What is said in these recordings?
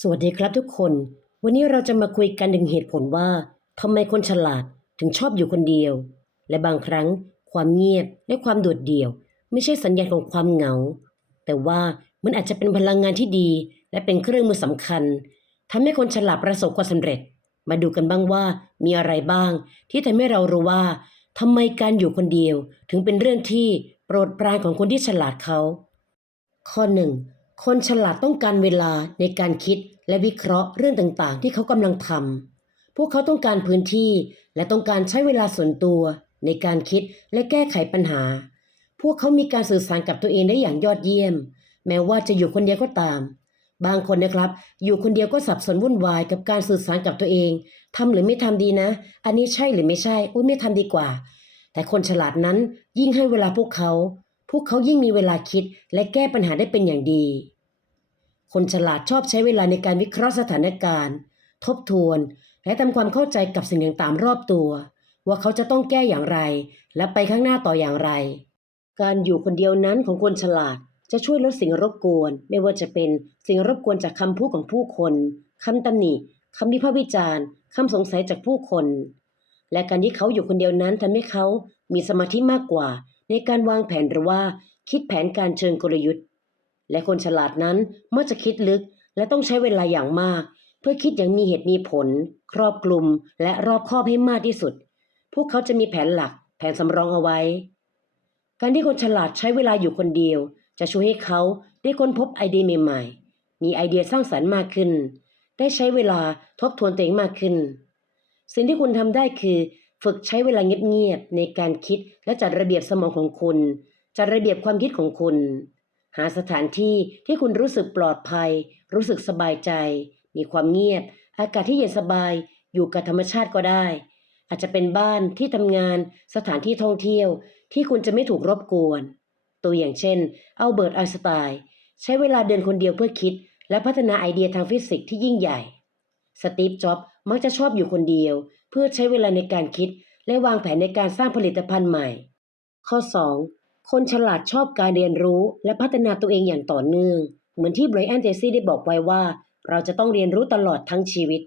สวัสดีครับทุกคน วันนี้เราจะมาคุยกันถึงเหตุผลว่าทำไมคนฉลาดถึงชอบอยู่คนเดียว และบางครั้งความเงียบและความโดดเดี่ยว ไม่ใช่สัญญาณของความเหงา แต่ว่ามันอาจจะเป็นพลังงานที่ดี และเป็นเครื่องมือสำคัญทำให้คนฉลาดประสบความสำเร็จ มาดูกันบ้างว่ามีอะไรบ้าง ที่ทำให้เรารู้ว่าทำไมการอยู่คนเดียว ถึงเป็นเรื่องที่โปรดปรานของคนที่ฉลาดเขา ข้อหนึ่ง คนฉลาดต้องการเวลาในการคิดและวิเคราะห์เรื่องต่างๆ ที่เขากำลังทำพวกเขาต้องการพื้นที่ และต้องการใช้เวลาส่วนตัว ในการคิดและแก้ไขปัญหา พวกเขามีการสื่อสารกับตัวเองได้อย่างยอดเยี่ยม แม้ว่าจะอยู่คนเดียวก็ตาม บางคนนะครับ อยู่คนเดียวก็สับสนวุ่นวายกับการสื่อสารกับตัวเองทำหรือไม่ทำดีนะ อันนี้ใช่หรือไม่ใช่อุ้ยไม่ทำดีกว่า แต่คนฉลาดนั้นยิ่งให้เวลาพวกเขา พวกเขายิ่งมีเวลาคิดและแก้ปัญหาได้เป็นอย่างดี คนฉลาดชอบใช้เวลาในการวิเคราะห์สถานการณ์ ทบทวน และทำความเข้าใจกับสิ่งต่างๆรอบตัว ว่าเขาจะต้องแก้อย่างไร และไปข้างหน้าต่ออย่างไร การอยู่คนเดียวนั้นของคนฉลาดจะช่วยลดสิ่งรบกวน ไม่ว่าจะเป็นสิ่งรบกวนจากคำพูดของผู้คนคำตำหนิคำวิพากษ์วิจารณ์คำสงสัยจากผู้คน และการที่เขาอยู่คนเดียวนั้นทำให้เขามีสมาธิมากกว่า ในการวางแผนหรือว่า คิดแผนการเชิงกลยุทธ์ และคนฉลาดนั้นเมื่อจะคิดลึกและต้องใช้เวลาอย่างมาก เพื่อคิดอย่างมีเหตุมีผล ครอบคลุมและรอบคอบให้มากที่สุด พวกเขาจะมีแผนหลัก แผนสำรองเอาไว้ การที่คนฉลาดใช้เวลาอยู่คนเดียว จะช่วยให้เขาได้ค้นพบไอเดียใหม่ๆ มีไอเดียสร้างสรรค์มากขึ้น ได้ใช้เวลาทบทวนตัวเองมากขึ้น สิ่งที่คุณทำได้คือฝึกใช้เวลาเงียบๆในการคิดและจัดระเบียบสมองของคุณ จัดระเบียบความคิดของคุณ หาสถานที่ที่คุณรู้สึกปลอดภัย รู้สึกสบายใจ มีความเงียบ อากาศที่เย็นสบายอยู่กับธรรมชาติก็ได้ อาจจะเป็นบ้านที่ทำงานสถานที่ท่องเที่ยว ที่คุณจะไม่ถูกรบกวน ตัวอย่างเช่นอัลเบิร์ตไอน์สไตน์ใช้เวลาเดินคนเดียวเพื่อคิด และพัฒนาไอเดียทางฟิสิกส์ที่ยิ่งใหญ่สตีฟจ็อบมักจะชอบอยู่คนเดียว เพื่อใช้เวลาในการคิดและวางแผนในการสร้างผลิตภัณฑ์ใหม่ ข้อ 2. คนฉลาดชอบการเรียนรู้ และพัฒนาตัวเองอย่างต่อเนื่อง เหมือนที่ไบรอันเจซี่ได้บอกไว้ว่า เราจะต้องเรียนรู้ตลอดทั้งชีวิต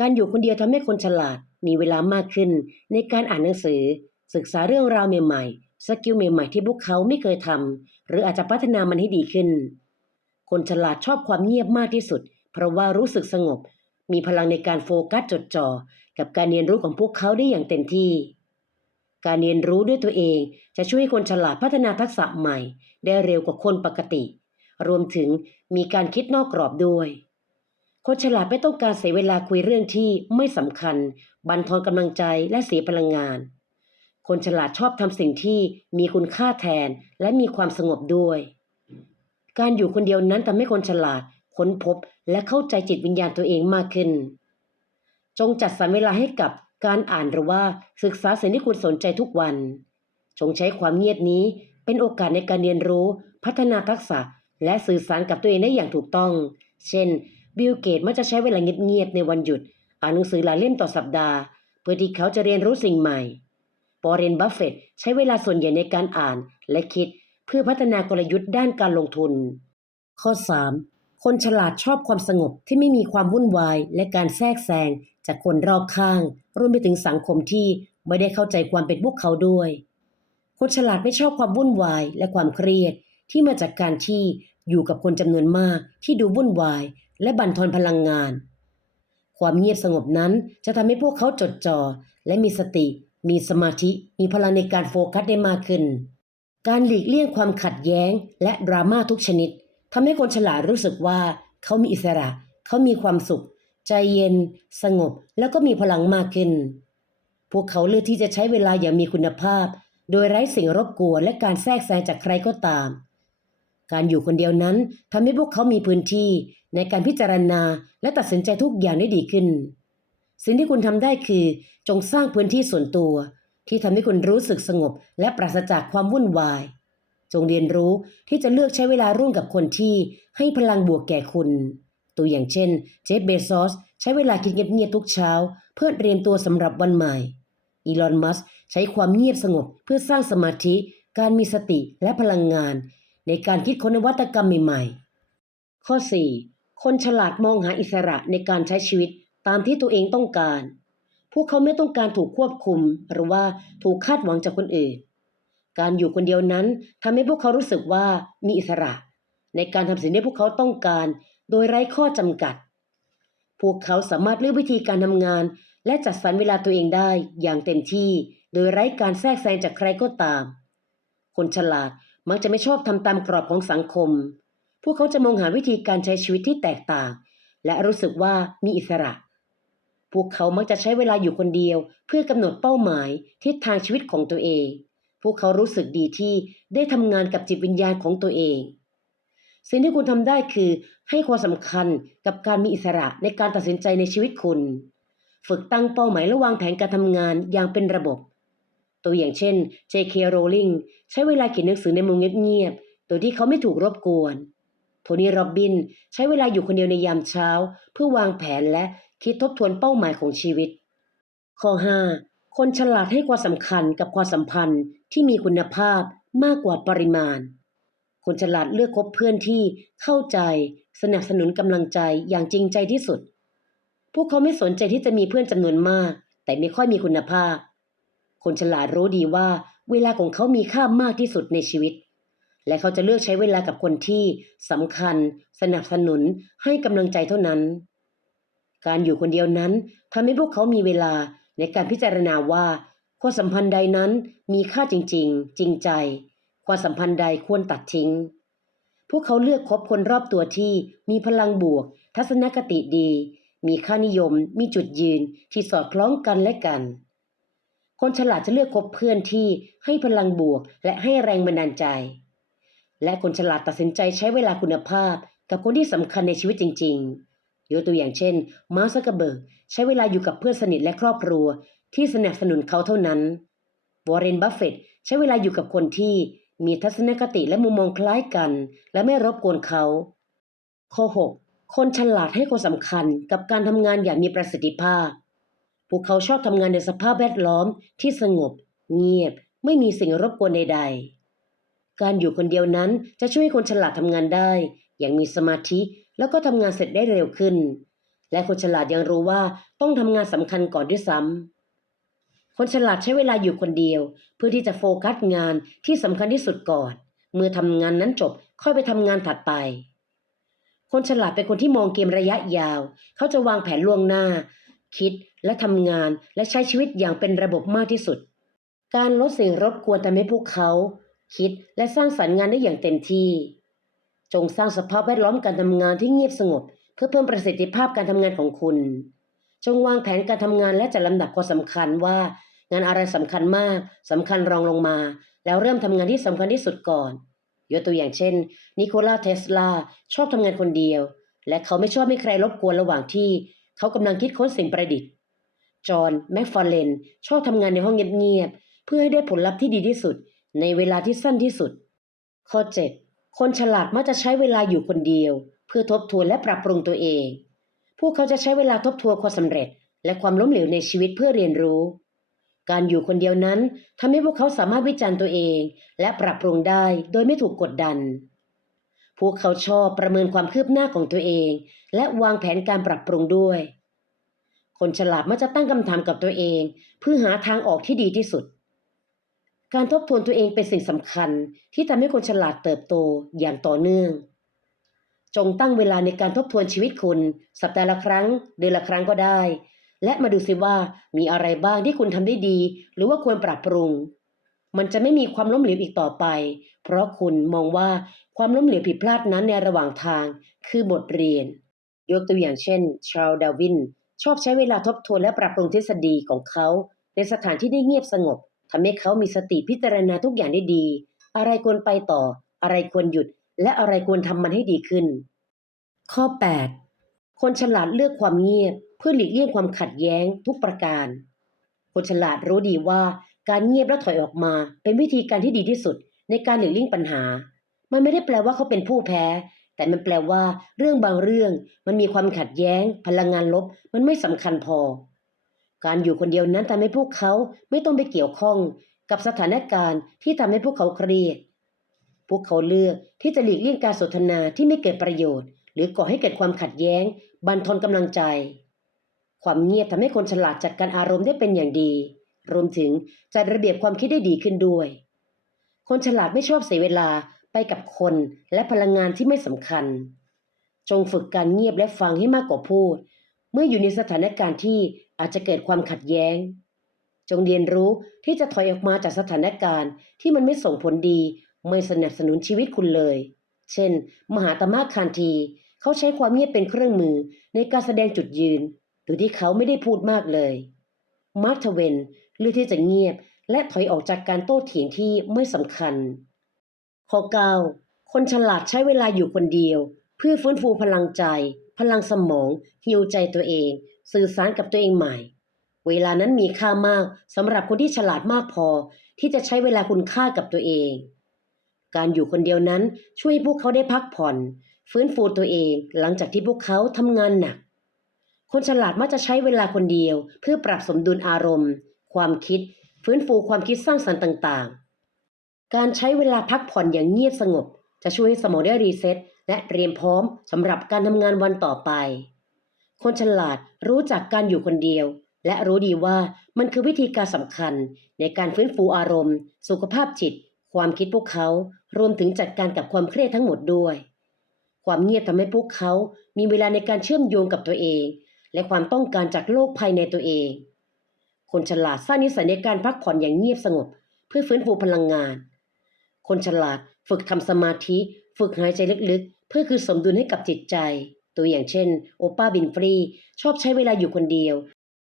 การอยู่คนเดียวทำให้คนฉลาดมีเวลามากขึ้น ในการอ่านหนังสือ ศึกษาเรื่องราวใหม่ๆ สกิลใหม่ๆ ที่พวกเขาไม่เคยทำหรืออาจจะพัฒนามันให้ดีขึ้น คนฉลาดชอบความเงียบมากที่สุด เพราะว่ารู้สึกสงบ มีพลังในการโฟกัสจดจ่อกับการเรียนรู้ของพวกเขาได้อย่างเต็มที่ การเรียนรู้ด้วยตัวเองจะช่วยให้คนฉลาดพัฒนาทักษะใหม่ ได้เร็วกว่าคนปกติ รวมถึงมีการคิดนอกกรอบด้วย คนฉลาดไม่ต้องการเสียเวลาคุยเรื่องที่ไม่สำคัญ บันทอนกำลังใจและเสียพลังงาน คนฉลาดชอบทำสิ่งที่มีคุณค่าแทนและมีความสงบด้วย การอยู่คนเดียวนั้นทำให้คนฉลาดค้นพบและเข้าใจจิตวิญญาณตัวเองมากขึ้น จงจัดสรรเวลาให้กับ การอ่านหรือว่าศึกษาสิ่งที่คุณสนใจทุกวัน จงใช้ความเงียบนี้เป็นโอกาสในการเรียนรู้ พัฒนาทักษะ และสื่อสารกับตัวเองได้อย่างถูกต้อง เช่น บิลเกตมักจะใช้เวลาเงียบๆในวันหยุด อ่านหนังสือหลายเล่มต่อสัปดาห์ เพื่อที่เขาจะเรียนรู้สิ่งใหม่บอเรนบัฟเฟตใช้เวลาส่วนใหญ่ในการอ่านและคิดเพื่อพัฒนากลยุทธ์ด้านการลงทุน ข้อ 3. คนฉลาดชอบความสงบที่ไม่มีความวุ่นวายและการแทรกแซง จากคนรอบข้าง รวมไปถึงสังคมที่ไม่ได้เข้าใจความเป็นพวกเขาด้วย คนฉลาดไม่ชอบความวุ่นวายและความเครียดที่มาจากการที่อยู่กับคนจำนวนมากที่ดูวุ่นวาย และบั่นทอนพลังงาน ความเงียบสงบนั้นจะทำให้พวกเขาจดจ่อและมีสติ มีสมาธิ มีพลังในการโฟกัสได้มากขึ้น การหลีกเลี่ยงความขัดแย้ง และดราม่าทุกชนิดทำให้คนฉลาดรู้สึกว่า เขามีอิสระ เขามีความสุข ใจเย็น สงบ แล้วก็มีพลังมากขึ้น พวกเขาเลือกที่จะใช้เวลาอย่างมีคุณภาพ โดยไร้สิ่งรบกวน และการแทรกแซงจากใครก็ตาม การอยู่คนเดียวนั้นทำให้พวกเขามีพื้นที่ในการพิจารณาและตัดสินใจทุกอย่างได้ดีขึ้น สิ่งที่คุณทำได้คือจงสร้างพื้นที่ส่วนตัว ที่ทำให้คุณรู้สึกสงบ และปราศจากความวุ่นวาย จงเรียนรู้ที่จะเลือกใช้เวลาร่วมกับคนที่ให้พลังบวกแก่คุณ ตัวอย่างเช่น เจฟเบซอสใช้เวลาคิดเงียบๆทุกเช้า เพื่อเรียนตัวสำหรับวันใหม่ อีลอน มัสใช้ความเงียบสงบเพื่อสร้างสมาธิ การมีสติและพลังงาน ในการคิดค้นนวัตกรรมใหม่ๆ ข้อ 4 คนฉลาดมองหาอิสระในการใช้ชีวิตตามที่ตัวเองต้องการ พวกเขาไม่ต้องการถูกควบคุม หรือว่าถูกคาดหวังจากคนอื่น การอยู่คนเดียวนั้นทำให้พวกเขารู้สึกว่ามีอิสระ ในการทำสิ่งที่พวกเขาต้องการ โดยไร้ข้อจำกัด พวกเขาสามารถเลือกวิธีการทำงาน และจัดสรรเวลาตัวเองได้อย่างเต็มที่ โดยไร้การแทรกแซงจากใครก็ตาม คนฉลาดมักจะไม่ชอบทำตามกรอบของสังคม พวกเขาจะมองหาวิธีการใช้ชีวิตที่แตกต่าง และรู้สึกว่ามีอิสระ พวกเขามักจะใช้เวลาอยู่คนเดียว เพื่อกำหนดเป้าหมายทิศทางชีวิตของตัวเอง พวกเขารู้สึกดีที่ได้ทำงานกับจิตวิญญาณของตัวเอง สิ่งที่คุณทำได้คือให้ความสำคัญกับการมีอิสระในการตัดสินใจในชีวิตคุณ ฝึกตั้งเป้าหมายและวางแผนการทำงานอย่างเป็นระบบ ตัวอย่างเช่น J.K. Rowling ใช้เวลาเขียนหนังสือในมุมเงียบๆ โดยที่เขาไม่ถูกรบกวน โทนี่โรบบินใช้เวลาอยู่คนเดียวในยามเช้า เพื่อวางแผนและคิดทบทวนเป้าหมายของชีวิต ข้อ 5. คนฉลาดให้ความสำคัญกับความสัมพันธ์ที่มีคุณภาพมากกว่าปริมาณ คนฉลาดเลือกคบเพื่อนที่เข้าใจ สนับสนุนกำลังใจอย่างจริงใจที่สุด พวกเขาไม่สนใจที่จะมีเพื่อนจำนวนมาก แต่ไม่ค่อยมีคุณภาพ คนฉลาดรู้ดีว่าเวลาของเขามีค่ามากที่สุดในชีวิต และเขาจะเลือกใช้เวลากับคนที่สำคัญ สนับสนุนให้กำลังใจเท่านั้น การอยู่คนเดียวนั้นทำให้พวกเขามีเวลาในการพิจารณาว่าความสัมพันธ์ใดนั้นมีค่าจริง ๆ จริงใจ ความสัมพันธ์ใดควรตัดทิ้ง พวกเขาเลือกคบคนรอบตัวที่มีพลังบวก ทัศนคติดี มีค่านิยม มีจุดยืนที่สอดคล้องกันและกัน คนฉลาดจะเลือกคบเพื่อนที่ให้พลังบวกและให้แรงบันดาลใจ และคนฉลาดตัดสินใจใช้เวลาคุณภาพ กับคนที่สำคัญในชีวิตจริง ๆ ยกตัวอย่างเช่น มาร์คซักเกอร์เบิร์กใช้เวลาอยู่กับเพื่อนสนิทและครอบครัวที่สนับสนุนเขาเท่านั้น วอร์เรน บัฟเฟตต์ใช้เวลาอยู่กับคนที่ มีทัศนคติและมุมมองคล้ายกัน และไม่รบกวนเขา ข้อ 6. คนฉลาดให้ความสำคัญกับการทำงานอย่างมีประสิทธิภาพ พวกเขาชอบทำงานในสภาพแวดล้อมที่สงบ เงียบ ไม่มีสิ่งรบกวนใด ๆ การอยู่คนเดียวนั้นจะช่วยให้คนฉลาดทำงานได้ อย่างมีสมาธิแล้วก็ทำงานเสร็จได้เร็วขึ้น และคนฉลาดยังรู้ว่าต้องทำงานสำคัญก่อนด้วยซ้ำ คนฉลาดใช้เวลาอยู่คนเดียว เพื่อที่จะโฟกัสงานที่สำคัญที่สุดก่อน เมื่อทำงานนั้นจบค่อยไปทำงานถัดไป คนฉลาดเป็นคนที่มองเกมระยะยาว เขาจะวางแผนล่วงหน้า คิดและทำงานและใช้ชีวิตอย่างเป็นระบบมากที่สุด การลดสิ่งรบกวนทำให้พวกเขา คิดและสร้างสรรค์งานได้อย่างเต็มที่ จงสร้างสภาพแวดล้อมการทำงานที่เงียบสงบ เพื่อเพิ่มประสิทธิภาพการทำงานของคุณ จงวางแผนการทำงานและจัดลำดับความสำคัญว่า งานอะไรสำคัญมากสำคัญรองลงมา แล้วเริ่มทำงานที่สำคัญที่สุดก่อนยกตัวอย่างเช่น นิโคลาเทสลาชอบทำงานคนเดียว และเขาไม่ชอบให้ใครรบกวนระหว่างที่ เขากำลังคิดค้นสิ่งประดิษฐ์ จอห์นแมคฟาร์เลนชอบทำงานในห้องเงียบๆเพื่อให้ได้ผลลัพธ์ที่ดีที่สุด ในเวลาที่สั้นที่สุด ข้อ 7. คนฉลาดมักจะใช้เวลาอยู่คนเดียว เพื่อทบทวนและปรับปรุงตัวเอง พวกเขาจะใช้เวลาทบทวนความสำเร็จ และความล้มเหลวในชีวิตเพื่อเรียนรู้ การอยู่คนเดียวนั้นทำให้พวกเขาสามารถวิจารณ์ตัวเอง และปรับปรุงได้โดยไม่ถูกกดดัน พวกเขาชอบประเมินความคืบหน้าของตัวเอง และวางแผนการปรับปรุงด้วย คนฉลาดมักจะตั้งคำถามกับตัวเอง เพื่อหาทางออกที่ดีที่สุด การทบทวนตัวเองเป็นสิ่งสำคัญที่ทำให้คนฉลาดเติบโตอย่างต่อเนื่อง จงตั้งเวลาในการทบทวนชีวิตคุณ สัปดาห์ละครั้ง เดือนละครั้งก็ได้ และมาดูสิว่ามีอะไรบ้างที่คุณทำได้ดี หรือว่าควรปรับปรุง มันจะไม่มีความล้มเหลวอีกต่อไป เพราะคุณมองว่าความล้มเหลวผิดพลาดนั้นในระหว่างทาง คือบทเรียน ยกตัวอย่างเช่น ชาร์ลดาวิน ชอบใช้เวลาทบทวนและปรับปรุงทฤษฎีของเขา ในสถานที่ได้เงียบสงบทำให้เขามีสติพิจารณาทุกอย่างได้ดี อะไรควรไปต่อ อะไรควรหยุด และอะไรควรทำมันให้ดีขึ้น ข้อ 8 คนฉลาดเลือกความเงียบ เพื่อหลีกเลี่ยงความขัดแย้งทุกประการ คนฉลาดรู้ดีว่าการเงียบและถอยออกมาเป็นวิธีการที่ดีที่สุดในการหลีกเลี่ยงปัญหา มันไม่ได้แปลว่าเขาเป็นผู้แพ้ แต่มันแปลว่าเรื่องบางเรื่องมันมีความขัดแย้ง พลังงานลบ มันไม่สำคัญพอ การอยู่คนเดียวนั้นทำให้พวกเขาไม่ต้องไปเกี่ยวข้องกับสถานการณ์ที่ทำให้พวกเขาเครียด พวกเขาเลือกที่จะหลีกเลี่ยงการสนทนาที่ไม่เกิดประโยชน์ หรือก่อให้เกิดความขัดแย้ง บั่นทอนกำลังใจ ความเงียบทำให้คนฉลาดจัดการอารมณ์ได้เป็นอย่างดี รวมถึงจัดระเบียบความคิดได้ดีขึ้นด้วย คนฉลาดไม่ชอบเสียเวลาไปกับคนและพลังงานที่ไม่สำคัญ จงฝึกการเงียบและฟังให้มากกว่าพูด เมื่ออยู่ในสถานการณ์ที่อาจจะเกิดความขัดแย้ง จงเรียนรู้ที่จะถอยออกมาจากสถานการณ์ที่มันไม่ส่งผลดี ไม่สนับสนุนชีวิตคุณเลย เช่น มหาตมะคานที เขาใช้ความเงียบเป็นเครื่องมือในการแสดงจุดยืน โดยที่เขาไม่ได้พูดมากเลย มาร์ทเวนเลือกที่จะเงียบและถอยออกจากการโต้เถียงที่ไม่สำคัญ ข้อ9คนฉลาดใช้เวลาอยู่คนเดียว เพื่อฟื้นฟูพลังใจ พลังสมองฮิวใจตัวเอง สื่อสารกับตัวเองใหม่ เวลานั้นมีค่ามากสำหรับคนที่ฉลาดมากพอ ที่จะใช้เวลาคุณค่ากับตัวเอง การอยู่คนเดียวนั้นช่วยให้พวกเขาได้พักผ่อน ฟื้นฟูตัวเองหลังจากที่พวกเขาทำงานหนัก คนฉลาดมักจะใช้เวลาคนเดียว เพื่อปรับสมดุลอารมณ์ ความคิด ฟื้นฟูความคิดสร้างสรรค์ต่างๆ การใช้เวลาพักผ่อนอย่างเงียบสงบ จะช่วยให้สมองได้รีเซ็ตและเตรียมพร้อมสำหรับการทำงานวันต่อไป คนฉลาดรู้จักการอยู่คนเดียว และรู้ดีว่ามันคือวิธีการสำคัญ ในการฟื้นฟูอารมณ์ สุขภาพจิต ความคิดพวกเขา รวมถึงจัดการกับความเครียดทั้งหมดด้วย ความเงียบทำให้พวกเขา มีเวลาในการเชื่อมโยงกับตัวเอง และความต้องการจากโลกภายในตัวเอง คนฉลาดสร้างนิสัยในการพักผ่อนอย่างเงียบสงบ เพื่อฟื้นฟูพลังงาน คนฉลาดฝึกทำสมาธิ ฝึกหายใจลึกๆ เพื่อคือสมดุลให้กับจิตใจ ตัวอย่างเช่น โอป้าบินฟรี ชอบใช้เวลาอยู่คนเดียว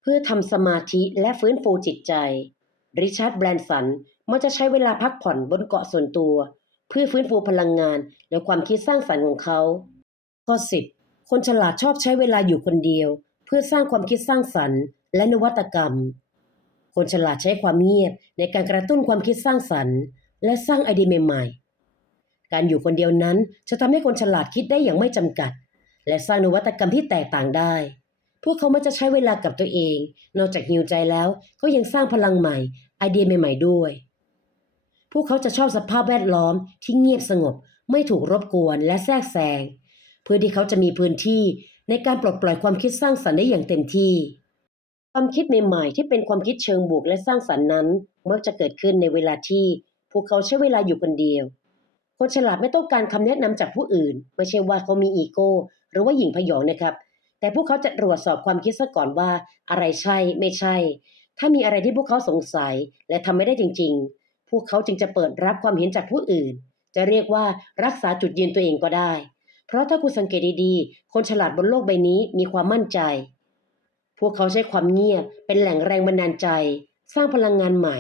เพื่อทำสมาธิและฟื้นฟูจิตใจ ริชาร์ดแบรนสันมักจะใช้เวลาพักผ่อนบนเกาะส่วนตัว เพื่อฟื้นฟูพลังงาน และความคิดสร้างสรรค์ของเขาข้อ10คนฉลาดชอบใช้เวลาอยู่คนเดียว เพื่อสร้างความคิดสร้างสรรค์ และนวัตกรรม คนฉลาดใช้ความเงียบในการกระตุ้นความคิดสร้างสรรค์ และสร้างไอเดียใหม่ๆ การอยู่คนเดียวนั้นจะทำให้คนฉลาดคิดได้อย่างไม่จำกัด และสร้างนวัตกรรมที่แตกต่างได้ พวกเขามักจะใช้เวลากับตัวเอง นอกจากฮิวใจแล้วก็ยังสร้างพลังใหม่ ไอเดียใหม่ ๆ ด้วย พวกเขาจะชอบสภาพแวดล้อมที่เงียบสงบ ไม่ถูกรบกวนและแทรกแซงเพื่อที่เขาจะมีพื้นที่ ในการปลดปล่อยความคิดสร้างสรรค์ได้อย่างเต็มที่ ความคิดใหม่ๆ ที่เป็นความคิดเชิงบวกและสร้างสรรค์นั้นมักจะเกิดขึ้นในเวลาที่พวกเขาใช้เวลาอยู่คนเดียว คนฉลาดไม่ต้องการคำแนะนำจากผู้อื่น ไม่ใช่ว่าเขามีอีโก้ หรือว่าหยิ่งพยองนะครับ แต่พวกเขาจะตรวจสอบความคิดซะก่อนว่า อะไรใช่ไม่ใช่ ถ้ามีอะไรที่พวกเขาสงสัยและทำไม่ได้จริง ๆ พวกเขาจึงจะเปิดรับความเห็นจากผู้อื่น จะเรียกว่ารักษาจุดยืนตัวเองก็ได้ เพราะถ้าคุณสังเกตดีๆ คนฉลาดบนโลกใบนี้มีความมั่นใจ พวกเขาใช้ความเงียบเป็นแหล่งแรงบันดาลใจ สร้างพลังงานใหม่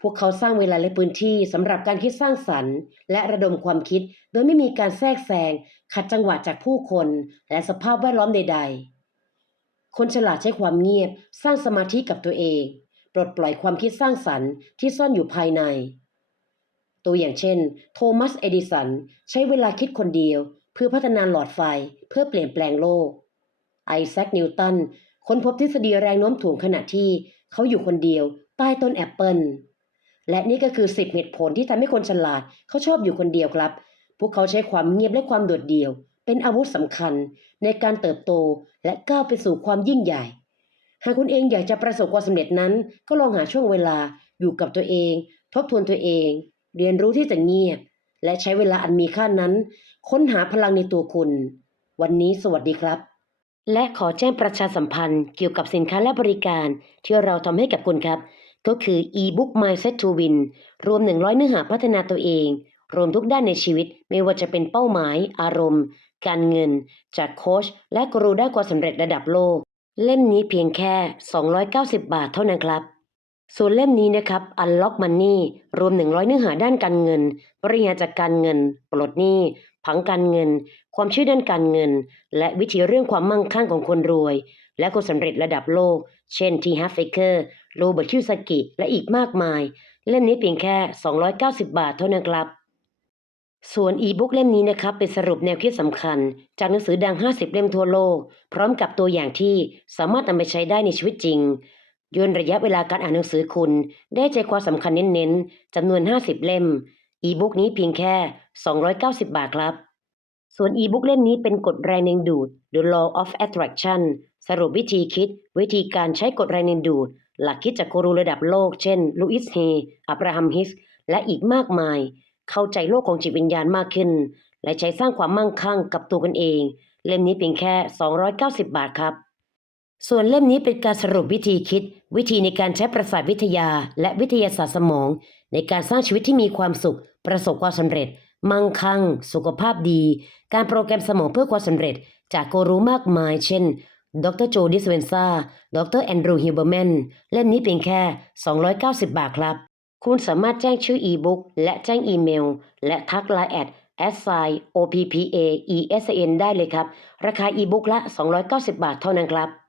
พวกเขาสร้างเวลาและพื้นที่สำหรับการคิดสร้างสรรค์ และระดมความคิดโดยไม่มีการแทรกแซงขัดจังหวะจากผู้คน และสภาพแวดล้อมใด ๆ คนฉลาดใช้ความเงียบ สร้างสมาธิกับตัวเอง ปลดปล่อยความคิดสร้างสรรค์ที่ซ่อนอยู่ภายใน ตัวอย่างเช่น โทมัส เอดิสัน ใช้เวลาคิดคนเดียว เพื่อพัฒนาหลอดไฟเพื่อเปลี่ยนแปลงโลก ไอแซค นิวตัน ค้นพบทฤษฎีแรงโน้มถ่วงขณะที่เขาอยู่คนเดียว ใต้ต้นแอปเปิลและนี่ก็คือ 10 เหตุผลที่ทำให้คนฉลาดเขาชอบอยู่คนเดียวครับ พวกเขาใช้ความเงียบและความโดดเดี่ยว เป็นอาวุธสำคัญในการเติบโตและก้าวไปสู่ความยิ่งใหญ่ หากคุณเองอยากจะประสบความสำเร็จนั้น ก็ลองหาช่วงเวลาอยู่กับตัวเอง ทบทวนตัวเอง เรียนรู้ที่จะเงียบ และใช้เวลาอันมีค่านั้น ค้นหาพลังในตัวคุณ วันนี้สวัสดีครับ และขอแจ้งประชาสัมพันธ์เกี่ยวกับสินค้าและบริการ ที่เราทำให้กับคุณครับ ก็คือ e-book Mindset to Win รวม 100 เนื้อหาพัฒนาตัวเอง รวมทุกด้านในชีวิต ไม่ว่าจะเป็นเป้าหมาย อารมณ์ การเงิน จากโค้ชและกรูด้านความสำเร็จระดับโลก เล่มนี้เพียงแค่ 290 บาทเท่านั้นครับ ส่วนเล่มนี้นะครับ Unlock Money รวม 100 เนื้อหาด้านการเงิน บริหารจัดการเงิน ปลดหนี้ ผังการเงิน ความเชื่อด้านการเงิน และวิธีเรื่องความมั่งคั่งของคนรวย และคนสำเร็จระดับโลก เช่น T. Harv Eker โรเบิร์ตคิวซากิ และอีกมากมาย เล่มนี้เพียงแค่ 290 บาทเท่านั้นครับ ส่วนอีบุ๊กเล่มนี้นะครับ เป็นสรุปแนวคิดสำคัญ จากหนังสือดัง 50 เล่มทั่วโลก พร้อมกับตัวอย่างที่สามารถนำไปใช้ได้ในชีวิตจริง ย่นระยะเวลาการอ่านหนังสือคุณ ได้ใจความสำคัญเน้นๆจำนวน 50 เล่ม อีบุ๊กนี้เพียงแค่ 290 บาทครับ ส่วนอีบุ๊กเล่มนี้เป็นกฎแรงดึงดูด The Law of Attraction สรุปวิธีคิด วิธีการใช้กฎแรงดึงดูด หลักคิดจากกูรูระดับโลก เช่นลูอิสเฮอับราฮัมฮิส และอีกมากมาย เข้าใจโลกของจิตวิญญาณมากขึ้น และใช้สร้างความมั่งคั่งกับตัวกันเอง เล่มนี้เพียงแค่ 290 บาทครับ ส่วนเล่มนี้เป็นการสรุปวิธีคิด วิธีในการใช้ประสาทวิทยา และวิทยาศาสตร์สมอง ในการสร้างชีวิตที่มีความสุข ประสบความสำเร็จ มั่งคั่ง สุขภาพดี การโปรแกรมสมองเพื่อความสำเร็จ จากกูรูมากมาย เช่น ดรโจดิสเวนซาดรแอนดรูฮิวเบอร์แมน เล่มนี้เพียงแค่ 290 บาทครับ คุณสามารถแจ้งชื่ออีบุ๊กและแจ้งอีเมล และทักไลน์แอด s i o p p a e s n ได้เลยครับ ราคาอีบุ๊กละ 290 บาทเท่านั้นครับ